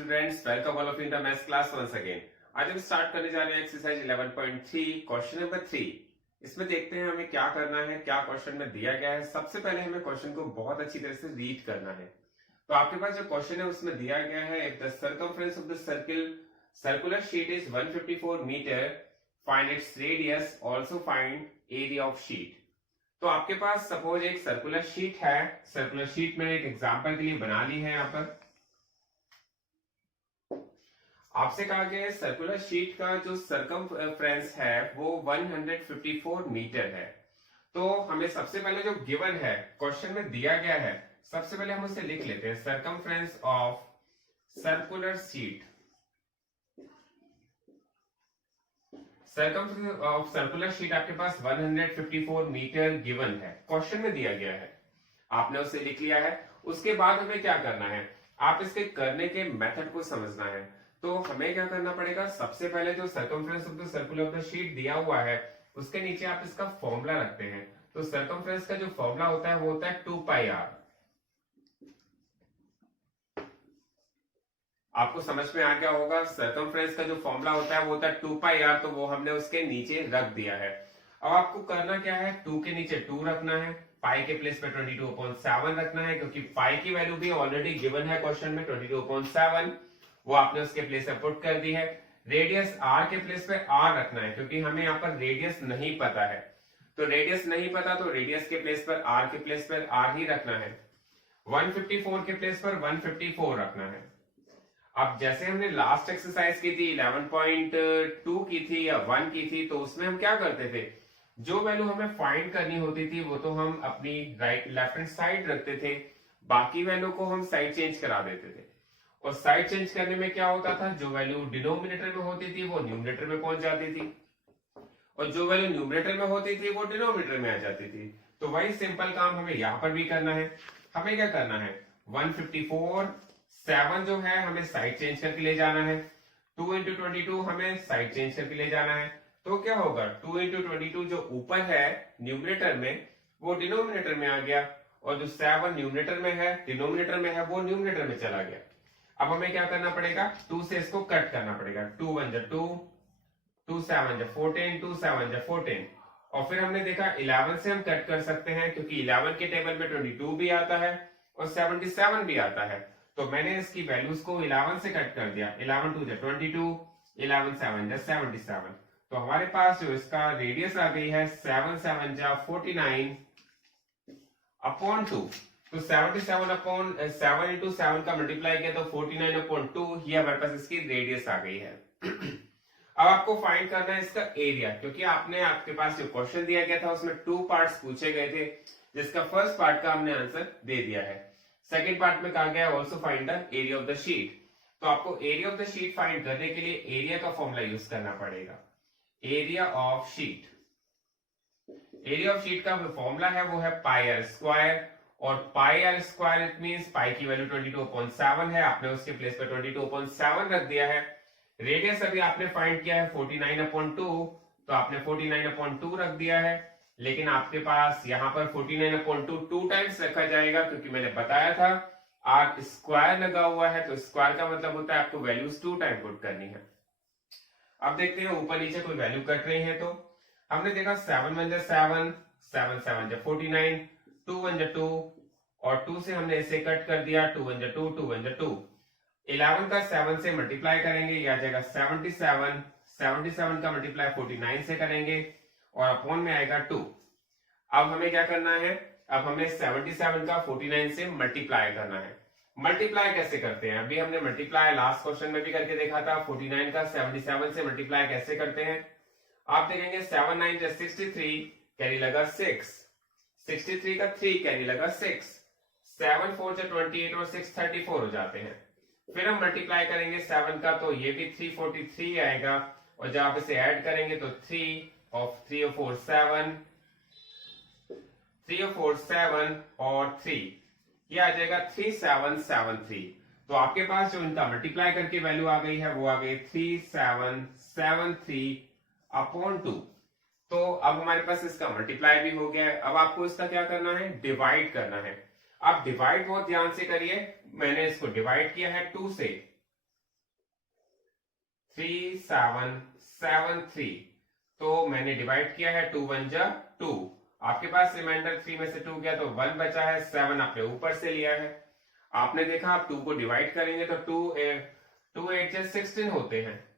Students, welcome all of in the maths class once again. आज हम start करने जा रहे हैं एक्सरसाइज 11.3 क्वेश्चन नंबर 3। इसमें देखते हैं हमें क्या करना है, क्या क्वेश्चन में दिया गया है। सबसे पहले हमें क्वेश्चन को बहुत अच्छी तरह से रीड करना है। तो आपके पास जो क्वेश्चन है उसमें दिया गया है, if the circumference of the circular sheet is 154 metre, find its radius, also find area of sheet. तो आपके पास सपोज एक सर्कुलर शीट है। सर्कुलर शीट में एक एग्जांपल के लिए बना ली है। यहाँ पर आपसे कहा गया है सर्कुलर शीट का जो सर्कमफ्रेंस है वो 154 मीटर है। तो हमें सबसे पहले जो गिवन है, क्वेश्चन में दिया गया है, सबसे पहले हम उसे लिख लेते हैं। Circumference of circular sheet, circumference of circular sheet आपके पास 154 मीटर गिवन है, क्वेश्चन में दिया गया है। आपने उसे लिख लिया है। उसके बाद हमें क्या करना है, आप इसके करने के मेथड को समझना है। तो हमें क्या करना पड़ेगा, सबसे पहले जो circumference of the circular of the sheet दिया हुआ है उसके नीचे आप इसका फॉर्मूला रखते हैं। तो सर्कमफ्रेंस का जो फॉर्मूला होता है वो होता है 2 पाई आर। आपको समझ में आ गया होगा। सर्कमफ्रेंस का जो फॉर्मूला होता है वो होता है 2 पाई आर, तो वो हमने उसके नीचे रख दिया है। अब आपको करना क्या है, 2 के नीचे 2 रखना है, पाई के प्लेस पे 22/7 रखना है, क्योंकि पाई की वैल्यू भी ऑलरेडी गिवन है क्वेश्चन में 22/7, वो आपने उसके प्लेस पे पुट कर दी है। रेडियस आर के प्लेस पे आर रखना है, क्योंकि हमें यहाँ पर रेडियस नहीं पता है। तो रेडियस नहीं पता तो रेडियस के प्लेस पर आर के प्लेस पर आर ही रखना है। 154 के प्लेस पर 154 रखना है। अब जैसे हमने लास्ट एक्सरसाइज की थी 11.2 की थी या 1 की थी, तो उसमें हम क्या करते थे, जो वैल्यू हमें फाइंड करनी होती थी वो तो हम अपनी राइट लेफ्ट हैंड साइड रखते थे, बाकी वैल्यू को हम साइड चेंज करा देते थे। और साइड चेंज करने में क्या होता था, जो वैल्यू डिनोमिनेटर में होती थी वो न्यूमरेटर में पहुंच जाती थी, और जो वैल्यू न्यूमरेटर में होती थी वो डिनोमिनेटर में आ जाती थी। तो वही सिंपल काम हमें यहाँ पर भी करना है। हमें क्या करना है, 154 7 जो है हमें साइड चेंज करके ले जाना है, 2 into 22 हमें साइड चेंज करके ले जाना है। तो क्या होगा, 2 into 22 जो ऊपर है न्यूमरेटर में वो डिनोमिनेटर में आ गया, और जो 7 न्यूमरेटर में है डिनोमिनेटर में है वो न्यूमरेटर में चला गया। अब हमें क्या करना पड़ेगा, 2 से इसको कट करना पड़ेगा। 2 1 2, 2 7 14, 2 7 14। और फिर हमने देखा 11 से हम कट कर सकते हैं, क्योंकि 11 के टेबल में 22 भी आता है और 77 भी आता है। तो मैंने इसकी वैल्यूज को 11 से कट कर दिया। 11 2 22, 11 7 77। तो हमारे पास जो इसका रेडियस आ गई है 7 7 49 अपॉन 2। तो 77/7 इंटू 7 का मल्टीप्लाई किया तो 49/2, ये हमारे पास इसकी रेडियस आ गई है। अब आपको फाइंड करना है इसका एरिया, क्योंकि आपके पास जो क्वेश्चन दिया गया था उसमें 2 पार्ट्स पूछे गए थे, जिसका फर्स्ट पार्ट का हमने आंसर दे दिया है। सेकेंड पार्ट में कहा गया also find the area of the sheet. तो आपको area of the sheet find करने के लिए एरिया का फॉर्मूला यूज करना पड़ेगा। Area of sheet, area of sheet का फॉर्मूला है वो है पाई आर स्क्वायर, और पाई आर स्क्वायर इट मींस पाई की वैल्यू 22/7 है, आपने उसके प्लेस पे 22/7 रख दिया है। रेडियस अभी आपने फाइंड किया है 49/2, तो आपने 49/2 रख दिया है। लेकिन आपके पास यहाँ पर 49/2 2 टाइम्स रखा जाएगा, क्योंकि मैंने बताया था आर स्क्वायर लगा हुआ है, तो स्क्वायर का मतलब होता है आपको वैल्यूज 2 टाइम पुट करनी है। अब देखते हैं ऊपर नीचे कोई वैल्यू कट रही है। तो हमने देखा 7 1 7, 7 7 49, 2 1 2, और 2 से हमने इसे कट कर दिया, 2 1 2, 2 1 2। 11 का 7 से मल्टीप्लाई करेंगे, यह आ जाएगा 77, 77 का मल्टीप्लाई 49 से करेंगे और अपॉन में आएगा 2। अब हमें क्या करना है, अब हमें 77 का 49 से मल्टीप्लाई करना है। मल्टीप्लाई कैसे करते हैं, अभी हमने मल्टीप्लाई लास्ट क्वेश्चन में भी करके देखा था। 49 का 77 से मल्टीप्लाई कैसे करते हैं, आप देखेंगे 7 9 63, कैरी लगा 6, 63 का 3 कैरी लगा 6, 7 4 28 और 6 34 हो जाते हैं। फिर हम मल्टीप्लाई करेंगे 7 का, तो ये भी 343 आएगा, और जब आप इसे ऐड करेंगे तो 3 of 3 और 4 7, 3 और 4 7 और 3, ये आ जाएगा 3773। तो आपके पास जो इनका मल्टीप्लाई करके वैल्यू आ गई है वो आ गई 3773 अपॉन 2। तो अब हमारे पास इसका मल्टीप्लाई भी हो गया है। अब आपको इसका क्या करना है, डिवाइड करना है। आप डिवाइड बहुत ध्यान से करिए, मैंने इसको डिवाइड किया है 2 से, 3773। तो मैंने डिवाइड किया है, 2 1 जा 2, आपके पास रिमाइंडर 3 में से 2 गया तो 1 बचा है, 7 आपने ऊपर से लिया है। आपने देखा आप 2 को डिवाइड करेंगे तो 2 8 जा 16 होते हैं,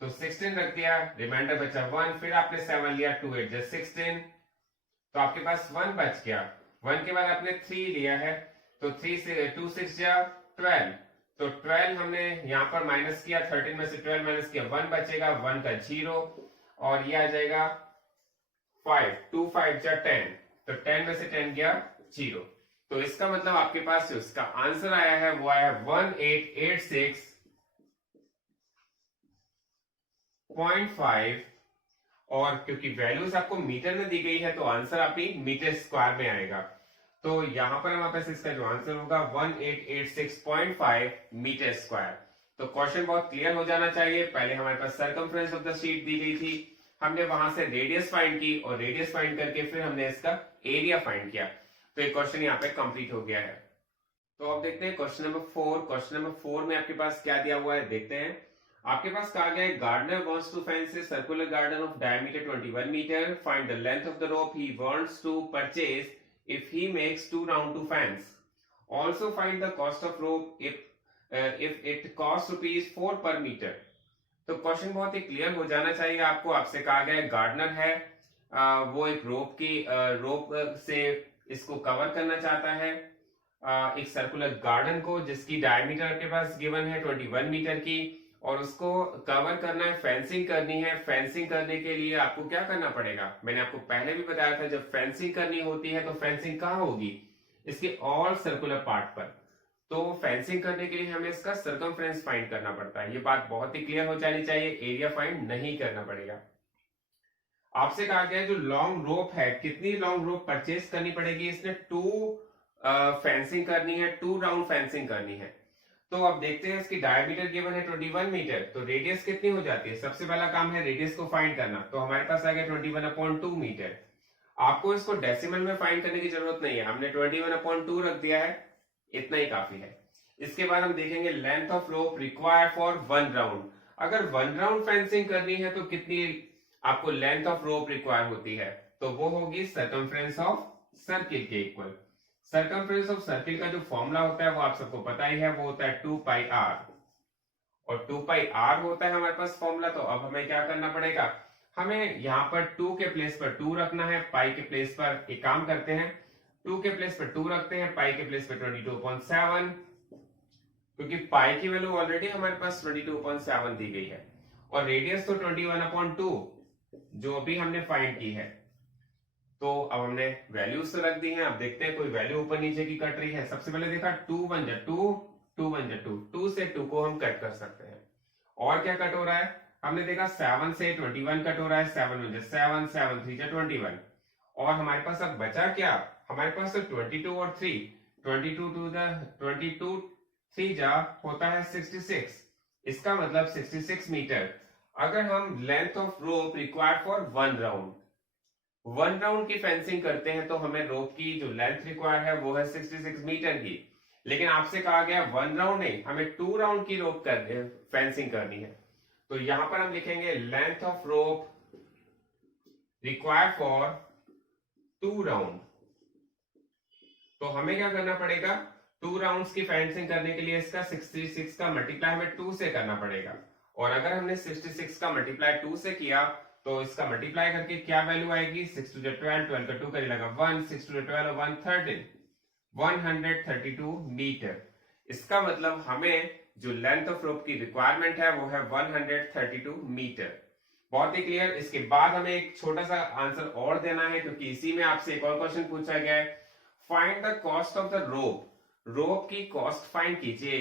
तो 16 रख दिया, रिमाइंडर बचा 1, फिर आपने 7 लिया, 2 8 जा 16, तो आपके पास 1 बच गया। 1 के बाद आपने 3 लिया है, तो 3 से 2 6 जा 12, तो 12 हमने यहाँ पर माइनस किया, 13 में से 12 माइनस किया, 1 बचेगा, 1 का 0, और ये आ जाएगा 5, 2 5 जा 10, तो 10 में से 10 गया 0। तो इसका मतलब आपके पास जो इसका आंसर आया है वो आया 1886.5, और क्योंकि वैल्यूज आपको मीटर में दी गई है तो आंसर आपकी मीटर स्क्वायर में आएगा। तो यहां पर हमारे पास इसका जो आंसर होगा 1886.5 मीटर स्क्वायर। तो क्वेश्चन बहुत क्लियर हो जाना चाहिए। पहले हमारे पास सरकमफ्रेंस ऑफ द शीट दी गई थी, हमने वहां से रेडियस फाइंड की, और रेडियस फाइंड करके फिर हमने इसका एरिया फाइंड किया। तो ये क्वेश्चन यहाँ पे कंप्लीट हो गया है। तो अब देखते हैं क्वेश्चन नंबर 4। क्वेश्चन नंबर 4 में आपके पास क्या दिया हुआ है, देखते हैं। आपके पास कहा गया है gardener wants to fence a circular garden of diameter 21 metre, find the length of the rope he wants to purchase if he makes 2 round to fence. Also find the cost of rope if it costs ₹4 per meter. तो question बहुत ही clear हो जाना चाहिए आपको। आपसे कहा गया है गार्डनर है, वो एक रोप से इसको कवर करना चाहता है एक सर्कुलर गार्डन को, जिसकी डायमीटर आपके पास गिवन है 21 मीटर की, और उसको कवर करना है, फेंसिंग करनी है। फेंसिंग करने के लिए आपको क्या करना पड़ेगा, मैंने आपको पहले भी बताया था, जब फेंसिंग करनी होती है तो फेंसिंग कहाँ होगी, इसके ऑल सर्कुलर पार्ट पर। तो फेंसिंग करने के लिए हमें इसका सर्कमफ्रेंस फाइंड करना पड़ता है। ये बात बहुत ही क्लियर हो जानी चाहिए, एरिया फाइंड नहीं करना पड़ेगा। आपसे कहा गया है जो लॉन्ग रोप है, कितनी लॉन्ग रोप परचेज करनी पड़ेगी, इसने 2 फेंसिंग करनी है, 2 राउंड फेंसिंग करनी है। तो अब देखते हैं, इसकी डायमीटर गिवन है 21 मीटर, तो रेडियस कितनी हो जाती है। सबसे पहला काम है रेडियस को फाइंड करना, तो हमारे पास आ गया 21/2 मीटर। आपको इसको डेसिमल में फाइंड करने की जरूरत नहीं है, हमने 21/2 रख दिया है, इतना ही काफी है। इसके बाद हम देखेंगे length of rope require for 1 round. अगर 1 राउंड फेंसिंग करनी है तो कितनी आपको लेंथ ऑफ रोप रिक्वायर होती है, तो वो होगी सर्कमफ्रेंस ऑफ सर्किल के इक्वल। सर्कमफ्रेंस ऑफ सर्किल का जो फॉर्मूला होता है वो आप सबको पता ही है, वो होता है 2πr, और 2πr होता है हमारे पास फॉर्मूला। तो अब हमें क्या करना पड़ेगा, हमें यहाँ पर 2 के प्लेस पर 2 रखना है, पाई के प्लेस पर एक काम करते हैं, 2 के प्लेस पर 2 रखते हैं, पाई के प्लेस पर 22.7, क्योंकि पाई की वैल्यू ऑलरेडी हमारे पास 22.7 दी गई है, और रेडियस तो 21/2 जो अभी हमने फाइंड की है। तो अब हमने वैल्यूज तो रख दी हैं, अब देखते हैं कोई वैल्यू ऊपर नीचे की कट रही है। सबसे पहले देखा 2 1 जा 2, 2 1 जा 2, 2 से 2 को हम कट कर सकते हैं। और क्या कट हो रहा है, हमने देखा 7 से 21 कट हो रहा है, 7 1 जा 7, 7 3 जा 21, और हमारे पास अब बचा क्या, हमारे पास तो 22 और 3, 22 3 जा होता है 66, इसका मतलब 66 मीटर। अगर हम length of rope required for 1 round, 1 round की फेंसिंग करते हैं तो हमें रोप की जो लेंथ रिक्वायर है वो है 66 मीटर की। लेकिन आपसे कहा गया 1 राउंड नहीं, हमें 2 राउंड की रोप फेंसिंग करनी है। तो यहां पर हम लिखेंगे length of rope require for 2 round. तो हमें क्या करना पड़ेगा, 2 राउंड्स की फेंसिंग करने के लिए इसका 66 का मल्टीप्लाई हमें 2 से करना पड़ेगा, और अगर हमने 66 का मल्टीप्लाई 2 से किया तो इसका मल्टीप्लाई करके क्या वैल्यू आएगी, 6 2 12, 12 का 2 करेगा 1, 6 2 12 1 13, 132 मीटर। इसका मतलब हमें जो लेंथ ऑफ रोप की रिक्वायरमेंट है वो है 132 मीटर। बहुत ही क्लियर। इसके बाद हमें एक छोटा सा आंसर और देना है, क्योंकि इसी में आपसे एक और क्वेश्चन पूछा गया है, find the cost of the rope. Rope की कॉस्ट फाइंड कीजिए।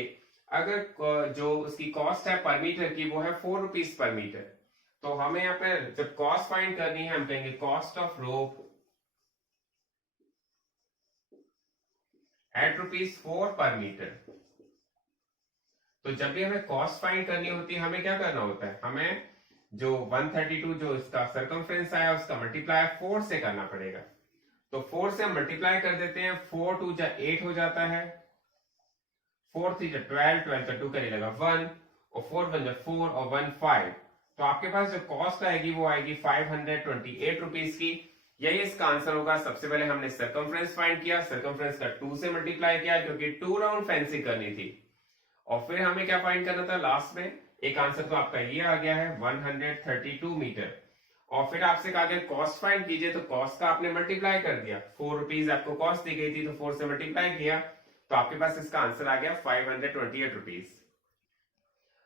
अगर जो उसकी कॉस्ट है पर मीटर की वो है 4 रुपीज पर मीटर, तो हमें यहाँ पे जब कॉस्ट फाइंड करनी है हम कहेंगे कॉस्ट ऑफ रोप एट ₹4 पर मीटर। तो जब भी हमें कॉस्ट फाइंड करनी होती है हमें क्या करना होता है, हमें जो 132 जो इसका सर्कमफ्रेंस आया उसका मल्टीप्लाई 4 से करना पड़ेगा। तो 4 से हम मल्टीप्लाई कर देते हैं, 4 2 जा 8 हो जाता है, 4 3 जा 12, 12 का 2 करेगा 1, और 4 1 4 और 1 5, तो आपके पास जो कॉस्ट आएगी वो आएगी 528 रुपीज की। यही इसका आंसर होगा। सबसे पहले हमने सर्कमफ्रेंस फाइंड किया, सर्कमफ्रेंस का 2 से मल्टीप्लाई किया क्योंकि 2 राउंड फेंसिंग करनी थी, और फिर हमें क्या फाइंड करना था लास्ट में। एक आंसर तो आपका ये आ गया है 132 मीटर, और फिर आपसे कहा गया कॉस्ट फाइंड कीजिए, तो कॉस्ट का आपने मल्टीप्लाई कर दिया। 4 रुपीज आपको कॉस्ट दी गई थी, तो 4 से मल्टीप्लाई किया, तो आपके पास इसका आंसर आ गया 528 रुपीज।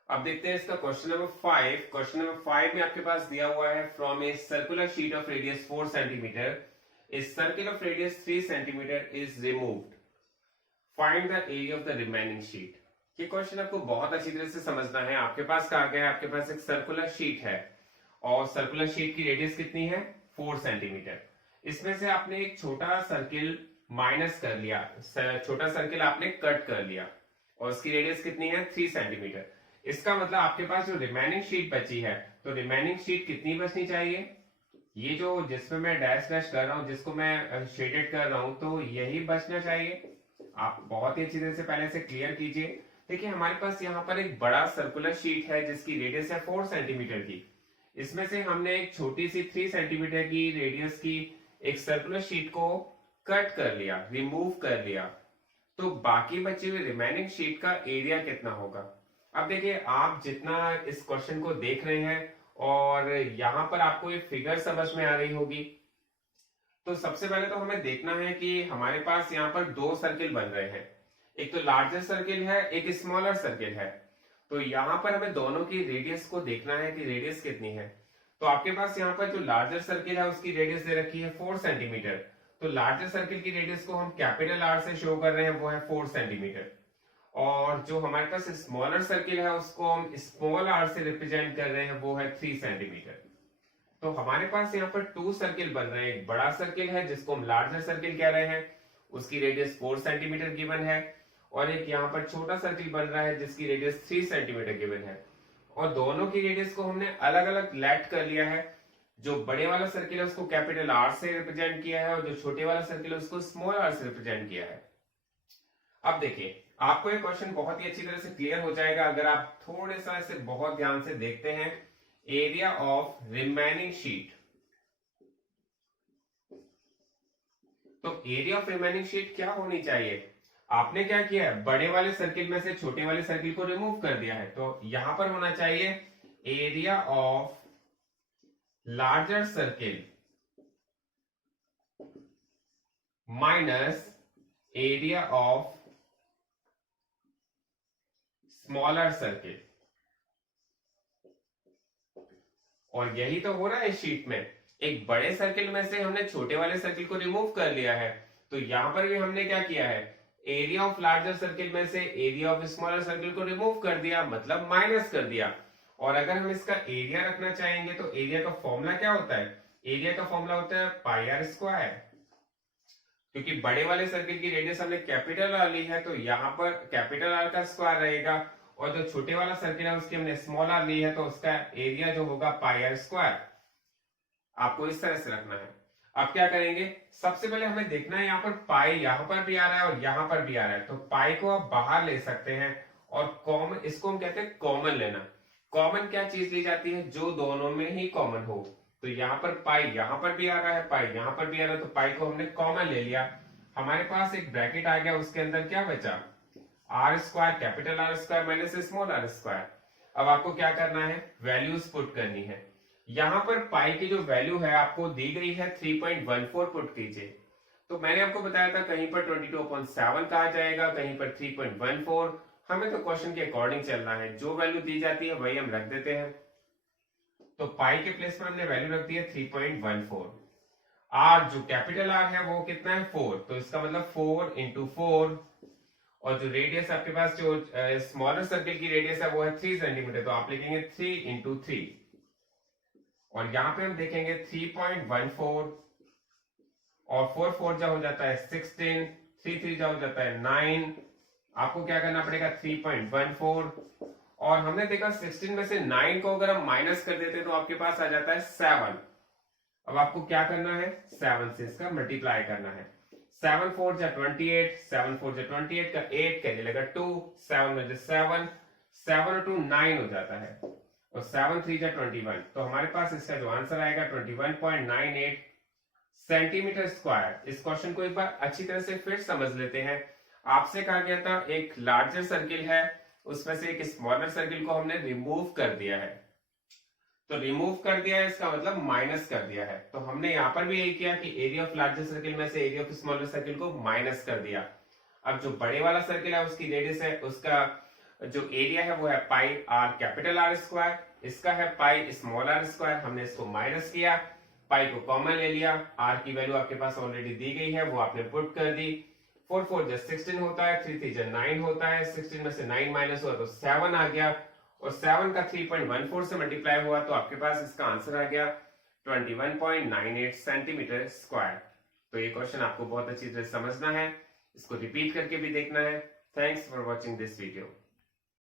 अब देखते हैं इसका क्वेश्चन नंबर 5। क्वेश्चन नंबर 5 में आपके पास दिया हुआ है from a circular sheet of radius 4 centimetre a circle of radius 3 centimetre is removed, find the area of the remaining sheet. ये क्वेश्चन आपको बहुत अच्छी तरह से समझना है। आपके पास कहा गया है आपके पास एक सर्कुलर शीट है और सर्कुलर शीट की रेडियस कितनी है 4 सेंटीमीटर। इसमें से आपने एक छोटा सर्किल माइनस कर लिया, छोटा सर्किल आपने कट कर लिया और उसकी रेडियस कितनी है 3 सेंटीमीटर। इसका मतलब आपके पास जो रिमेनिंग शीट बची है, तो रिमेनिंग शीट कितनी बचनी चाहिए, ये जो जिसमें मैं डैश डैश कर रहा हूं, जिसको मैं शेडेड कर रहा हूं, तो यही बचना चाहिए। आप बहुत ही अच्छी तरह से पहले से क्लियर कीजिए। देखिए हमारे पास यहाँ पर एक बड़ा सर्कुलर शीट है जिसकी रेडियस है 4 सेंटीमीटर की। इसमें से हमने एक छोटी सी 3 सेंटीमीटर की रेडियस की एक सर्कुलर शीट को कट कर लिया, रिमूव कर लिया, तो बाकी बची हुई रिमेनिंग शीट का एरिया कितना होगा। अब देखिए आप जितना इस क्वेश्चन को देख रहे हैं और यहां पर आपको एक फिगर समझ में आ रही होगी, तो सबसे पहले तो हमें देखना है कि हमारे पास यहाँ पर 2 सर्किल बन रहे हैं। एक तो लार्जर सर्किल है, एक स्मॉलर सर्किल है। तो यहाँ पर हमें दोनों की रेडियस को देखना है कि रेडियस कितनी है। तो आपके पास यहाँ पर जो लार्जर सर्किल है उसकी रेडियस दे रखी है 4 सेंटीमीटर। तो लार्जर सर्किल की रेडियस को हम कैपिटल आर से शो कर रहे हैं, वो है 4 सेंटीमीटर। और जो हमारे पास स्मॉलर सर्किल है उसको हम स्मॉल आर से रिप्रेजेंट कर रहे हैं, वो है 3 सेंटीमीटर। तो हमारे पास यहाँ पर 2 सर्किल बन रहे हैं। एक बड़ा सर्किल है जिसको हम लार्जर सर्किल कह रहे हैं, उसकी रेडियस 4 सेंटीमीटर गिवन है, और एक यहाँ पर छोटा सर्किल बन रहा है जिसकी रेडियस 3 सेंटीमीटर गिवन है। और दोनों की रेडियस को हमने अलग अलग लेट कर लिया है। जो बड़े वाला सर्किल है उसको कैपिटल आर से रिप्रेजेंट किया है और जो छोटे वाला सर्किल है उसको स्मॉल आर से रिप्रेजेंट किया है। अब देखिए आपको ये क्वेश्चन बहुत ही अच्छी तरह से क्लियर हो जाएगा अगर आप थोड़े सा इसे बहुत ध्यान से देखते हैं। एरिया ऑफ रिमेनिंग शीट, तो एरिया ऑफ रिमेनिंग शीट क्या होनी चाहिए। आपने क्या किया है, बड़े वाले सर्किल में से छोटे वाले सर्किल को रिमूव कर दिया है, तो यहां पर होना चाहिए area of larger circle minus area of smaller circle. और यही तो हो रहा है इस शीट में। एक बड़े सर्किल में से हमने छोटे वाले सर्किल को रिमूव कर लिया है, तो यहां पर भी हमने क्या किया है, एरिया ऑफ लार्जर सर्किल में से एरिया ऑफ स्मॉलर सर्किल को रिमूव कर दिया, मतलब माइनस कर दिया। और अगर हम इसका एरिया रखना चाहेंगे तो एरिया का फॉर्मूला क्या होता है, एरिया का फॉर्मूला होता है पाई आर स्क्वायर। क्योंकि बड़े वाले सर्किल की रेडियस हमने कैपिटल आर ली है, तो यहाँ पर कैपिटल आर का स्क्वायर रहेगा, और जो छोटे वाला सर्किल है उसकी हमने स्मॉल आर ली है, तो उसका एरिया जो होगा पाई आर स्क्वायर। आपको इस तरह से रखना है। अब क्या करेंगे, सबसे पहले हमें देखना है यहाँ पर पाई यहाँ पर भी आ रहा है और यहाँ पर भी आ रहा है, तो पाई को आप बाहर ले सकते हैं और कॉमन, इसको हम कहते हैं कॉमन लेना। कॉमन क्या चीज ली जाती है, जो दोनों में ही कॉमन हो। तो यहाँ पर पाई यहाँ पर भी आ रहा है, पाई यहाँ पर भी आ रहा है, तो पाई को हमने कॉमन ले लिया। हमारे पास एक ब्रैकेट आ गया, उसके अंदर क्या बचा, R square, capital R square minus small R square. अब आपको क्या करना है, वैल्यूज पुट करनी है। यहां पर पाई की जो वैल्यू है आपको दी गई है 3.14 पुट कीजिए। तो मैंने आपको बताया था कहीं पर 22/7 कहा जाएगा, कहीं पर 3.14। हमें तो क्वेश्चन के अकॉर्डिंग चलना है, जो वैल्यू दी जाती है वही हम रख देते हैं। तो पाई के प्लेस पर हमने वैल्यू रख दी है 3.14। आर जो कैपिटल आर है वो कितना है 4, तो इसका मतलब 4 इंटू 4, और जो रेडियस आपके पास जो स्मॉलर सर्किल की रेडियस है वो है 3 सेंटीमीटर, तो आप लिखेंगे 3 इंटू 3। और यहां पे हम देखेंगे 3.14 और 4 4 जा हो जाता है 16, 3 3 जा हो जाता है 9। आपको क्या करना पड़ेगा 3.14, और हमने देखा 16 में से 9 को अगर हम माइनस कर देते तो आपके पास आ जाता है 7। अब आपको क्या करना है, 7 से इसका मल्टीप्लाई करना है। 7 4 जा 28, 7 4 जा 28 का 8 कैरी लगा 2, 7 में 7, 7 और 2 9 हो जाता है और 7 3 जा 21, तो हमारे पास इसका जो आंसर आएगा 21.98 सेंटीमीटर स्क्वायर। इस क्वेश्चन को एक बार अच्छी तरह से फिर समझ लेते हैं। आपसे कहा गया था एक लार्जर सर्किल है, उसमें से एक स्मॉलर सर्किल को हमने रिमूव कर दिया है। तो रिमूव कर दिया है इसका मतलब माइनस कर दिया है। तो हमने यहां पर भी यही किया कि एरिया ऑफ लार्जर सर्किल में से एरिया ऑफ स्मॉलर सर्किल को माइनस कर दिया। अब जो बड़े वाला सर्किल है उसकी रेडियस है, उसका जो एरिया है वो है पाई आर कैपिटल आर स्क्वायर, इसका है पाई स्मॉल आर स्क्वायर। हमने इसको माइनस किया, पाई को कॉमन ले लिया, आर की वैल्यू आपके पास ऑलरेडी दी गई है वो आपने पुट कर दी। 4 4 जा 16 होता है, 3 3 जा 9 होता है, 16 में से 9 माइनस हुआ तो 7 आ गया और 7 का 3.14 से मल्टीप्लाई हुआ तो आपके पास इसका आंसर आ गया 21.98 सेंटीमीटर स्क्वायर। तो ये क्वेश्चन आपको बहुत अच्छी तरह समझना है, इसको रिपीट करके भी देखना है। Thanks for watching this video.